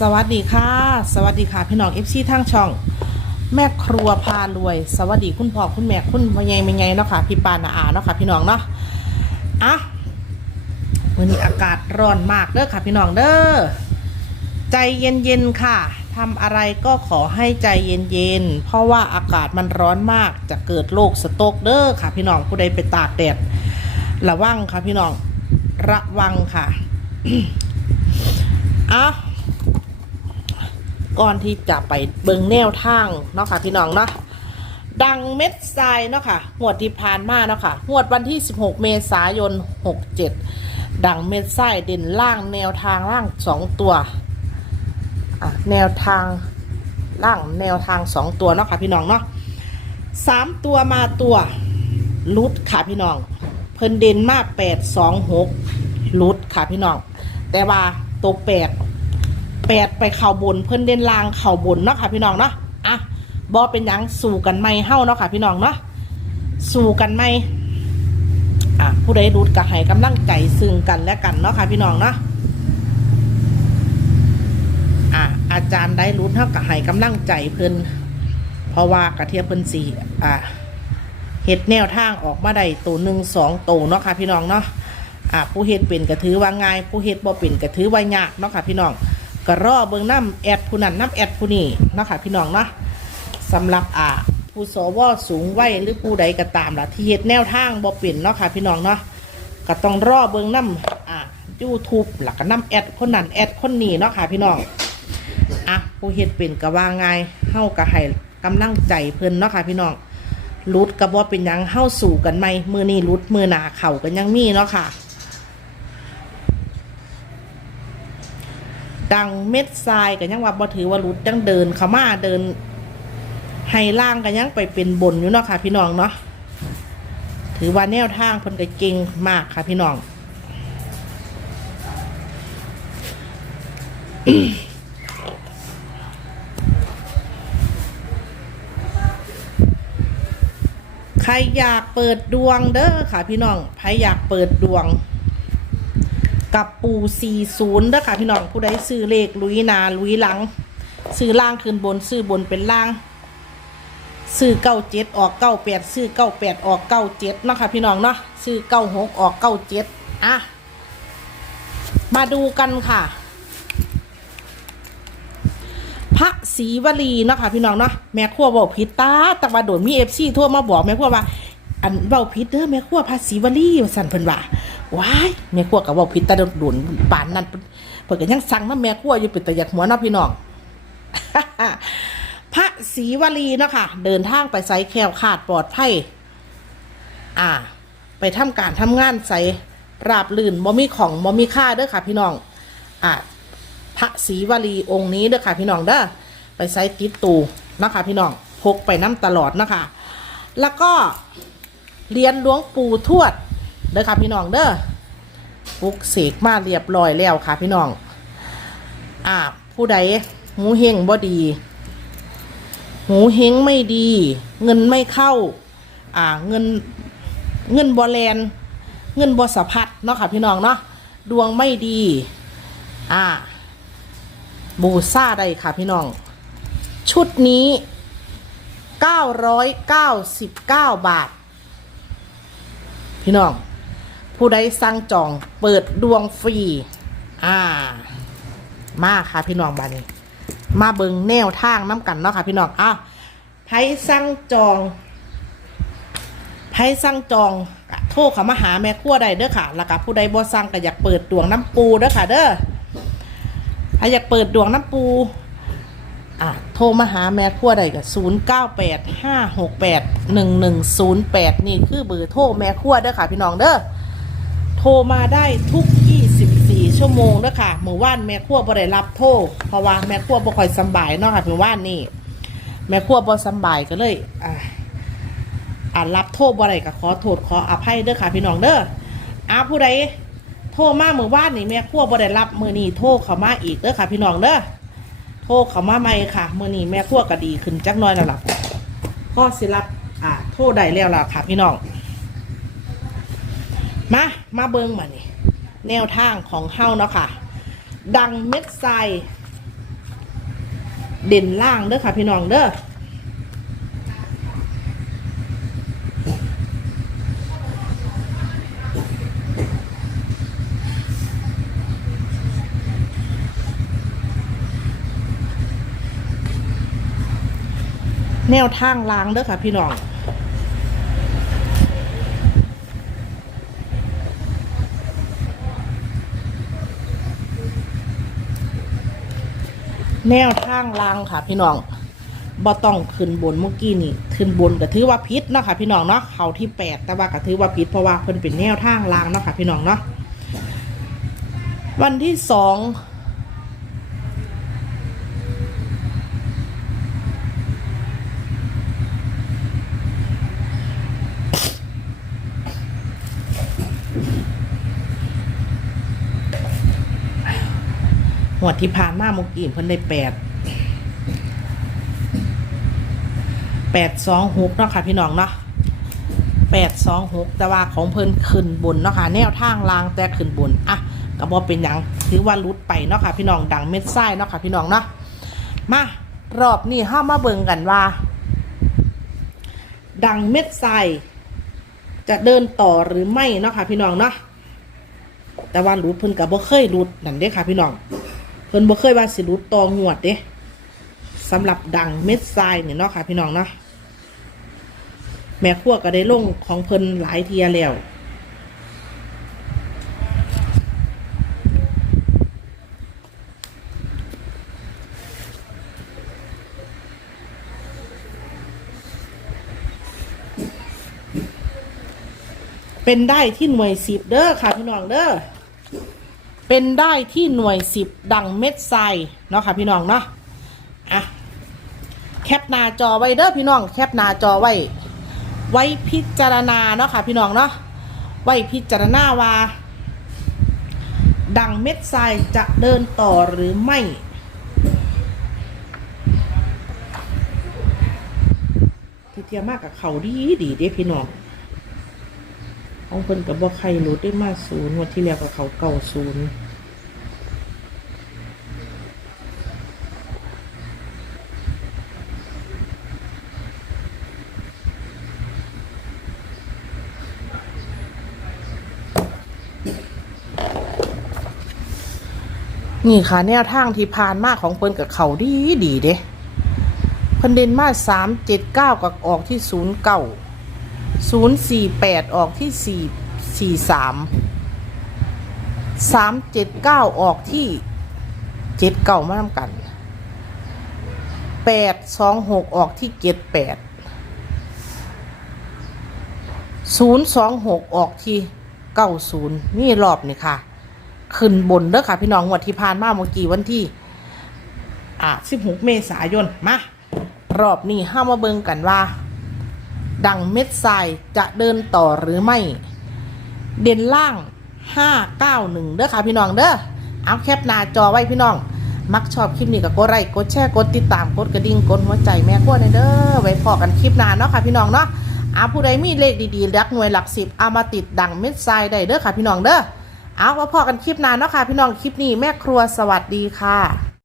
สวัสดีค่ะ สวัสดีค่ะพี่น้องเอฟซีทางช่อง แม่ครัวพารวย สวัสดีคุณพ่อคุณแม่คุณมาไงมาไงเนาะค่ะพี่ปานาอาเนาะค่ะพี่น้องเนาะอะวันนี้อากาศร้อนมากเด้อค่ะพี่น้องเด้อใจเย็นๆค่ะทำอะไรก็ขอให้ใจเย็นๆเพราะว่าอากาศมันร้อนมากจะเกิดโรคสโตกเด้อค่ะ พี่น้องผู้ใดไปตากแดดระวังค่ะพี่น้องระวังค่ะอะ ก่อนที่จะไปเบิงแนวทางเนาะค่ะพี่น้องเนาะดังเม็ดทรายเนาะค่ะงวดที่ผ่านมาเนาะค่ะงวดวันที่ 16 เมษายน 67 ดังเม็ดทรายเด่นล่างแนวทางล่างสองตัวอะแนวทางล่างแนวทางสองตัวเนาะค่ะพี่น้องเนาะสามตัวมาตัวลุดค่ะพี่น้อง เพิ่นเด่นมาก8 2 6ลุดค่ะพี่น้อง แต่ว่าตัวแปด ปดไปเข่าบนเพิ่อนเด่นลางเข่าบนเนาะค่ะพี่น้องเนาะอะบอเป็นยังสู่กันไม่เฮ้าเนาะค่ะพี่น้องเนาะสู่กันไม่อะผู้ใดรูดกะให้กำลังใจซึ่งกันและกันเนาะค่ะพี่น้องเนาะอะอาจารย์ได้รูดเท่ากับให้กำลังใจเพิ่อนเพราะว่ากระเทียมเพิ่อนสี่อะเฮ็ดแนวทางออกมาได้ตัวหนึ่งสองตัวเนาะค่ะพี่น้องเนาะอะผู้เฮ็ดเป็นกระถือว่าง่าย ผู้เฮ็ดบ่เป็นกระถือว่ายากเนาะค่ะพี่น้อง ก็รอเบิ่งน้ำแอดผู้นั้นน้ำแอดผู้นี้เนาะค่ะพี่น้องเนาะสำหรับอ่าผู้สวสูงวัยหรือผู้ใดก็ตามล่ะที่เฮ็ดแนวทางบ่เป็นเนาะค่ะพี่น้องเนาะก็ต้องรอเบิ่งน้ำอ่า YouTube หลักก็น้ำแอดคนนั้นแอดคนนี้เนาะค่ะพี่น้องอะผู้เฮ็ดเป็นก็ว่าไงเฮาก็ให้กำลังใจเพิ่นเนาะค่ะพี่น้องรุดก็บ่เป็นยังเฮาสู่กันใหมมือนี้รุดมือหนาเข้ากันยังมีเนาะค่ะ ดังเม็ดทรายกันยังว่าบ่ถือว่ารุดยังเดินเขามาเดินให้ล่างกันยังไปเป็นบนอยู่เนาะค่ะ พี่น้องเนาะถือว่าแนวทางเพิ่นก็เก่งมากค่ะ พี่น้องใครอยากเปิดดวงเด้อค่ะ พี่น้องใครอยากเปิดดวง กับปู40เด้อค่ะพี่น้องผู้ใดซื้อเลขลุยนาลุยหลัง ซื้อล่างขึ้นบนซื้อบนเป็นล่าง ซื้อเก้าเจ็ดออกเก้าแปดซื้อเก้าแปดออกเก้าเจ็ดเนาะค่ะพี่น้องเนาะซื้อเก้าหกออกเก้าเจ็ดอะมาดูกันค่ะ พระศรีวลีเนาะค่ะพี่น้องเนาะแม่ครัวบอกผิดตาแต่ว่าโดนมีเอฟซีทั่วมาบอกแม่ครัวว่าอันเบาผิดเด้อแม่ครัวพระศรีวลีสันเพิ่นว่า ว้ายแม่ครัวกับเบาผิดตาโดนปานนั้นเพิ่นก็ยังสั่งน้ำแม่ครัวอยู่เป็นตะยักหัวเนาะพี่น้องพระศรีวลีเนาะค่ะ เดินทางไปไสแคล้วขาดปลอดภัยอ่า ไปทำการทำงานใส่ราบลื่นบ่มีของบ่มีค่าเด้อค่ะพี่น้อง อ่าพระศรีวลีองค์นี้เด้อค่ะพี่น้องเด้อไปใส่ติดตูนะคะพี่น้องพกไปน้ำตลอดนะคะ แล้วก็เรียนหลวงปู่ทวด เด้อค่ะพี่น้องเด้อปลุกเสกมาเรียบร้อยแล้วค่ะพี่น้อง อ่า ผู้ใดหูเฮงบ่ดี หูเฮงไม่ดี เงินไม่เข้า อ่า เงิน เงินบอแลน เงินบอสะพัดเนาะค่ะพี่น้องเนาะ ดวงไม่ดี อ่า บูซ่าได้ค่ะพี่น้อง ชุดนี้ 999 บาท พี่น้อง ผู้ใดสั่งจองเปิดดวงฟรี อ่า มาค่ะพี่น้องบานี้มาเบิงแนวทางน้ำกันเนาะค่ะพี่น้องอ้าวไพ่สั่งจองไพ่สั่งจองโทรเขามาหาแม่ครัวได้เด้อค่ะแล้วก็ผู้ใดบ่สั่งก็อยากเปิดดวงน้ำปูเด้อค่ะ เด้อถ้าอยากเปิดดวงน้ำปูอะโทรมาหาแม่ครัวได้กับศูนย์เก้าแปดห้าหกแปดหนึ่งหนึ่งศูนย์แปดนี่คือเบอร์โทรแม่ครัวเด้อค่ะพี่น้องเด้อ โทรมาได้ทุก 24 ชั่วโมงด้อค่ะเมื่อวานแม่ครัวบ่ได้รับโทรเพราะว่าแม่ครัวบ่ค่อยสบายเนาะค่ะเมื่อวานนี่แม่ครัวบ่สบายก็เลยอ่าอ่ารับโทรบ่ได้ก็ขอโทษขออภัยเด้อค่ะ พี่น้องเด้ออาผู้ใดโทรมาเมื่อวานนี่แม่ครัวบ่ได้รับมือนี้โทรเข้ามาอีกเด้อค่ะ พี่น้องเด้อโทรเข้ามาใหม่ค่ะมือนี้แม่ครัวก็ดีขึ้นจักหน้อยแล้วล่ะก็สิรับอ่าโทรได้แล้วล่ะค่ะ พี่น้อง มา มาเบิ่งมานี่แนวทางของเฮาเนาะค่ะ ดังเม็ดทรายเด่นล่างเด้อค่ะ พี่น้องเด้อแนวทางล้างเด้อค่ะ พี่น้อง แนวทางล้างค่ะ พี่น้องบ่ต้องขึ้นบนเมื่อกี้นี่ขึ้นบนก็ถือว่าพิษเนาะค่ะพี่น้องเนาะเขาที่แปดแต่ว่าก็ถือว่าพิษเพราะว่าเพิ่นเป็นแนวทางล้างเนาะค่ะพี่น้องเนาะวันที่สอง หัวดที่ผ่านมาเมื่อกี้เพิ่นได้แปดแปดสองหกเนาะค่ะพี่น้องเนาะแปดสองหกแต่ว่าของเพิ่นขึ้นบนเนาะค่ะแนวทางลางแต่ขึ้นบนอะก็บ่เป็นยังถือว่ารุดไปเนาะค่ะพี่น้องดังเม็ดไส้เนาะค่ะพี่น้องเนาะมารอบนี้ห้ามาเบิ่งกันว่า ดังเม็ดไส้จะเดินต่อหรือไม่เนาะค่ะพี่น้องเนาะแต่ว่ารุดเพิ่นก็บ่เคยรุดนั่นเด้ค่ะพี่น้อง เพิ่นบ่เคยว่าสิรุดตองหวดเด้สำหรับดังเม็ดทรายเนี่ยเนาะค่ะ พี่น้องเนาะแม่ครัวก็ได้ลงของเพิ่นหลายเทียแล้วเป็นได้ที่หน่วยสิบเด้อค่ะพี่น้องเด้อ เป็นได้ที่หน่วยสิบดังเม็ดทรายเนาะค่ะพี่น้องเนาะอะแคปหน้าจอไว้เด้อพี่น้อง แคปหน้าจอไว้ ไว้พิจารณาเนาะค่ะพี่น้องเนาะไว้พิจารณาว่าดังเม็ดทรายจะเดินต่อหรือไม่ ที่เทียมากกับเขาดีดีเด้พี่น้อง ของเพิ่นกับบ่ใครรู้ได้มาศูนย์วันที่แล้วกับเขาเก่าศูนย์นี่ค่ะแนวทางที่ผ่านมาของเพิ่นกับเขาดีดีเด้เพิ่นเด่นมาสามเจ็ดเก้ากับออกที่ศูนย์เก้า ศูนย์สี่แปดออกที่สี่สี่สามสามเจ็ดเก้าออกที่เจ็ดเก้ามาทำกันแปดสองหกออกที่เจ็ดแปดศูนย์สองหกออกที่เก้าศูนย์นี่รอบนี่ค่ะ ขึ้นบนเด้อค่ะ พี่น้องงวันที่ผ่านมาเมื่อกี้วันที่ อ่าสิบหกเมษายน มา รอบนี้ห้ามาเบิงกันว่า ดังเม็ดทรายจะเดินต่อหรือไม่ เด่นล่าง 591 เด้อค่ะพี่น้องเด้อเอาแคปหน้าจอไว้พี่น้อง มักชอบคลิปนี้ก็กดไลค์กดแชร์กดติดตามกดกระดิ่งกดหัวใจแม่ขั้วนอยเด้อไว้พอกันคลิปหน้าเนาะค่ะพี่น้องเนาะเอาผู้ใดมีเลขดีๆรักหน่วยหลักสิบเอามาติดดังเม็ดทรายได้เด้อค่ะพี่น้องเด้อเอาไว้พอกันคลิปหน้าเนาะค่ะพี่น้องคลิปนี้แม่ครัวสวัสดีค่ะ